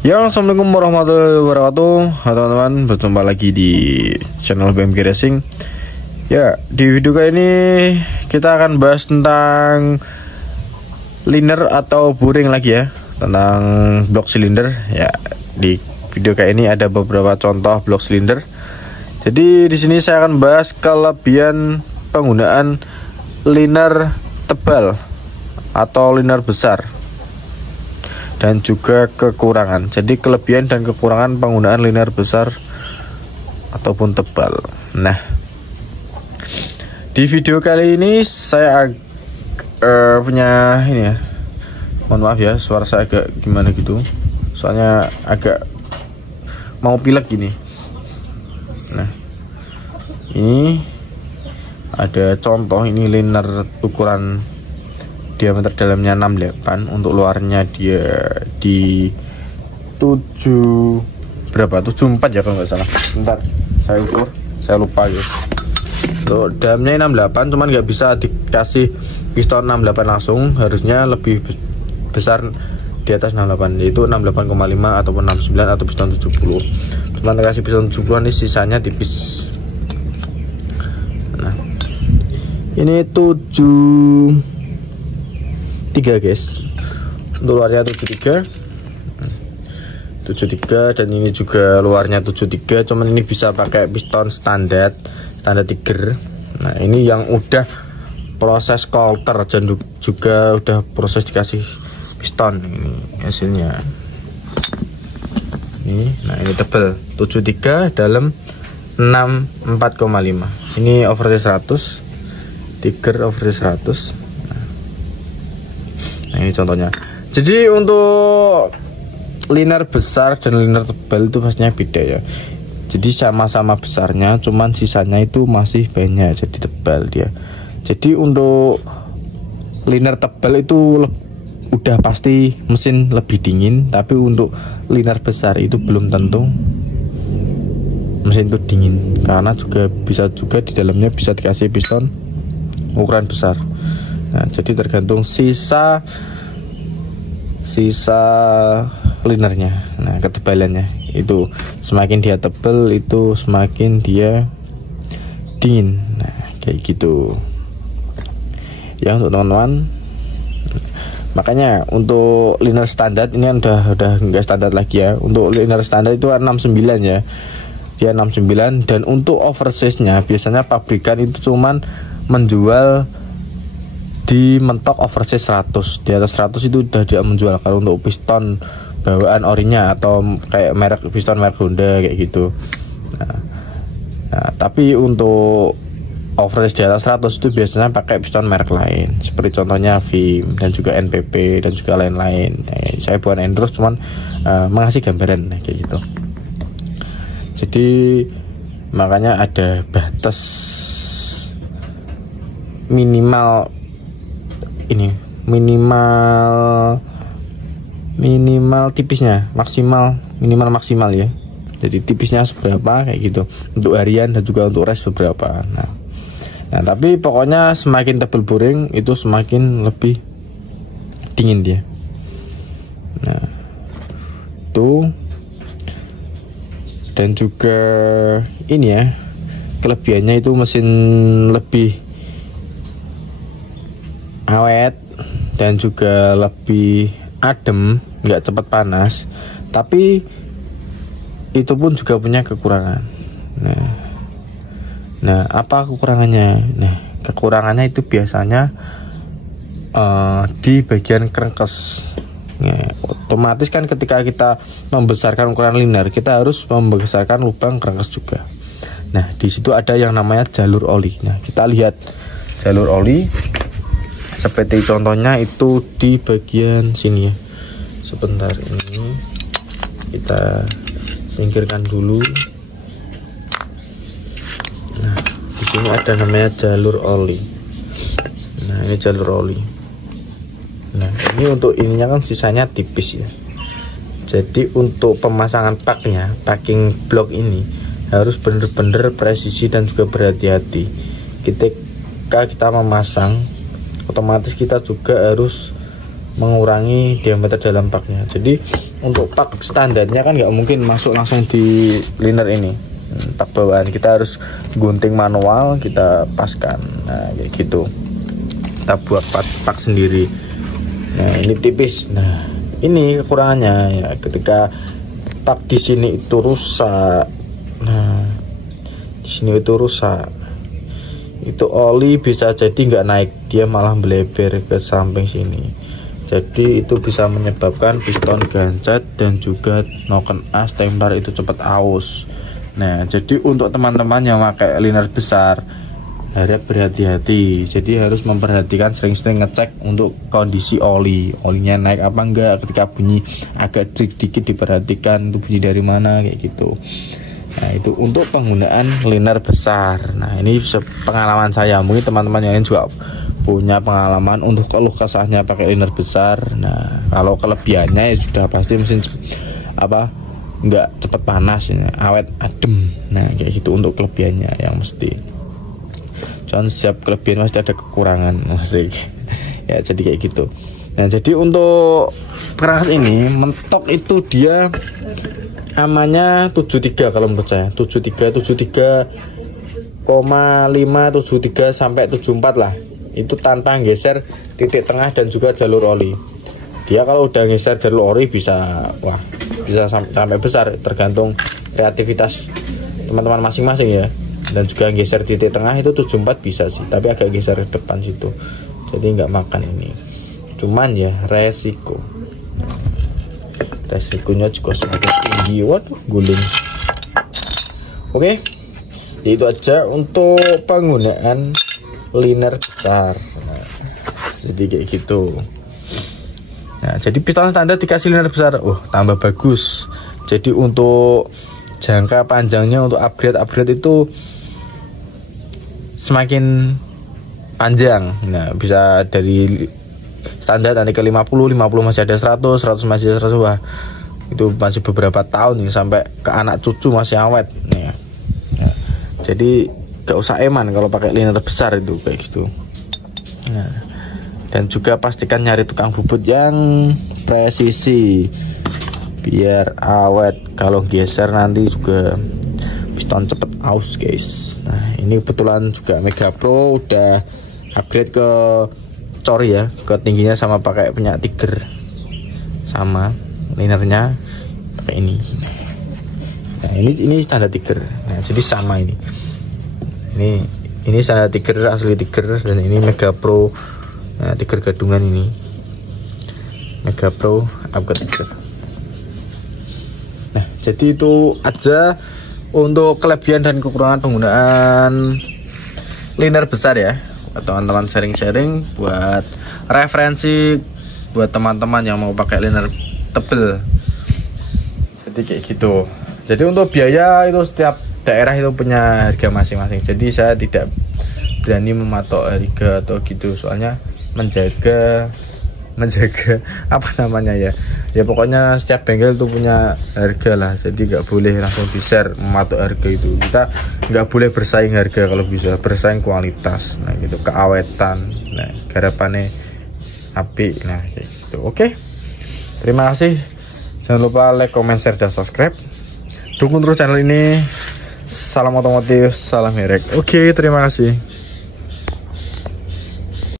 Ya, assalamualaikum warahmatullahi wabarakatuh, teman-teman. Berjumpa lagi di channel BMG Racing. Ya, di video kali ini kita akan bahas tentang liner atau boring lagi ya, tentang blok silinder. Ya, di video kali ini ada beberapa contoh blok silinder. Jadi di sini saya akan bahas kelebihan penggunaan liner tebal atau liner besar, dan juga kekurangan. Jadi kelebihan dan kekurangan penggunaan liner besar ataupun tebal. Nah, di video kali ini saya punya ini ya, mohon maaf ya, suara saya agak gimana gitu, soalnya agak mau pilek gini. Nah, ini ada contoh, ini liner ukuran diameter dalamnya 68, untuk luarnya dia di 7 berapa, 74 ya kalau nggak salah. Bentar, saya ukur, saya lupa ya. Untuk dalamnya 68, cuman nggak bisa dikasih piston 68 langsung, harusnya lebih besar di atas 68, yaitu 68,5 ataupun 69 atau piston 70. Cuman dikasih piston 70, ini sisanya tipis. Nah, ini 73 guys, untuk luarnya 73, dan ini juga luarnya 73, cuman ini bisa pakai piston standar tiger. Nah, ini yang udah proses coulter dan juga udah proses dikasih piston. Ini hasilnya ini. Nah, ini tebal 73, dalam 64,5. ini oversize 100, tiger oversize 100. Nah, ini contohnya. Jadi untuk liner besar dan liner tebal itu pastinya beda ya. Jadi sama-sama besarnya, cuman sisanya itu masih banyak, jadi tebal dia. Jadi untuk liner tebal itu udah pasti mesin lebih dingin, tapi untuk liner besar itu belum tentu mesin itu dingin, karena juga bisa juga di dalamnya bisa dikasih piston ukuran besar. Nah, jadi tergantung sisa linernya. Nah, ketebalannya itu semakin dia tebal itu semakin dia dingin. Nah, kayak gitu ya untuk teman-teman. Makanya untuk liner standar ini udah enggak standar lagi ya. Untuk liner standar itu 69 ya, dia 69. Dan untuk oversize nya biasanya pabrikan itu cuman menjual di mentok oversize 100, di atas 100 itu udah dia menjual. Kalau untuk piston bawaan orinya atau kayak merek piston merek Honda kayak gitu. Nah, tapi untuk oversize di atas 100 itu biasanya pakai piston merek lain, seperti contohnya Vim dan juga NPP dan juga lain-lain. Saya bukan endorse, cuman mengasih gambaran kayak gitu. Jadi makanya ada batas minimal, ini minimal tipisnya, minimal maksimal ya. Jadi tipisnya seberapa kayak gitu, untuk harian dan juga untuk race beberapa. Nah, tapi pokoknya semakin tebal boring itu semakin lebih dingin dia. Nah, tuh. Dan juga ini ya, kelebihannya itu mesin lebih awet dan juga lebih adem, nggak cepat panas. Tapi itu pun juga punya kekurangan. Nah, apa kekurangannya? Nah, kekurangannya itu biasanya di bagian krengkes. Nah, otomatis kan ketika kita membesarkan ukuran liner, kita harus membesarkan lubang krengkes juga. Nah, di situ ada yang namanya jalur oli. Nah, kita lihat jalur oli. Seperti contohnya itu di bagian sini ya. Sebentar, ini kita singkirkan dulu. Nah, di sini ada namanya jalur oli. Nah, ini jalur oli. Nah, ini untuk ininya kan sisanya tipis ya. Jadi untuk pemasangan packing block ini harus benar-benar presisi dan juga berhati-hati. Ketika kita memasang, otomatis kita juga harus mengurangi diameter dalam paknya. Jadi untuk pak standarnya kan nggak mungkin masuk langsung di liner ini. Pak bawaan kita harus gunting manual, kita paskan. Nah kayak gitu, kita buat pak sendiri. Nah ini tipis. Nah ini kekurangannya ya, ketika pak di sini itu rusak. Nah di sini itu rusak, itu oli bisa jadi nggak naik, dia malah melebar ke samping sini. Jadi itu bisa menyebabkan piston gancet dan juga noken as templar itu cepat aus. Nah jadi untuk teman-teman yang pakai liner besar harap berhati-hati. Jadi harus memperhatikan, sering-sering ngecek untuk kondisi olinya naik apa enggak. Ketika bunyi agak trik dikit diperhatikan itu bunyi dari mana kayak gitu. Nah itu untuk penggunaan liner besar. Nah ini pengalaman saya, mungkin teman-teman yang lain juga punya pengalaman untuk keluh kesahnya pakai liner besar. Nah kalau kelebihannya ya sudah pasti mesin nggak cepet panas ya, awet adem. Nah kayak gitu untuk kelebihannya yang mesti. Cuman setiap kelebihan masih ada kekurangan masih ya, jadi kayak gitu. Nah jadi untuk perangkas ini mentok itu dia amannya 73 kalau menurut saya, 73,5, 73 sampai 74 lah. Itu tanpa geser titik tengah dan juga jalur oli. Dia kalau udah geser jalur oli bisa sampai besar, tergantung kreativitas teman-teman masing-masing ya. Dan juga geser titik tengah itu 74 bisa sih, tapi agak geser ke depan situ, jadi nggak makan ini. Cuman ya resikonya juga semakin tinggi. Waduh guling. Oke, itu aja untuk penggunaan liner besar. Nah, jadi kayak gitu. Nah jadi piston standar dikasih liner besar, tambah bagus. Jadi untuk jangka panjangnya, untuk upgrade itu semakin panjang. Nah bisa dari standar nanti ke 50 masih ada 100 masih ada 100. Wah itu masih beberapa tahun nih, sampai ke anak cucu masih awet nih. Nah, jadi gak usah eman kalau pakai liner besar itu kayak gitu. Nah, dan juga pastikan nyari tukang bubut yang presisi biar awet. Kalau geser nanti juga piston cepet aus guys. Nah ini kebetulan juga Mega Pro udah upgrade ke cori ya, ke tingginya sama pakai penyak tiger, sama linernya pakai ini. Nah ini standar tiger. Nah jadi sama ini standar tiger, asli tiger, dan ini Mega Pro. Nah tiger gadungan ini Mega Pro upgrade tiger. Nah jadi itu aja untuk kelebihan dan kekurangan penggunaan liner besar ya, teman-teman sharing-sharing buat referensi buat teman-teman yang mau pakai liner tebel. Jadi kayak gitu. Jadi untuk biaya itu setiap daerah itu punya harga masing-masing. Jadi saya tidak berani mematok harga atau gitu, soalnya menjaga apa namanya ya pokoknya setiap bengkel itu punya harga lah. Jadi nggak boleh langsung di-share mematok harga itu. Kita nggak boleh bersaing harga, kalau bisa bersaing kualitas. Nah gitu, keawetan, nah garapannya api. Nah kayak gitu. Oke, terima kasih, jangan lupa like, comment, share, dan subscribe. Dukung terus channel ini. Salam otomotif, salam merek. Oke, terima kasih.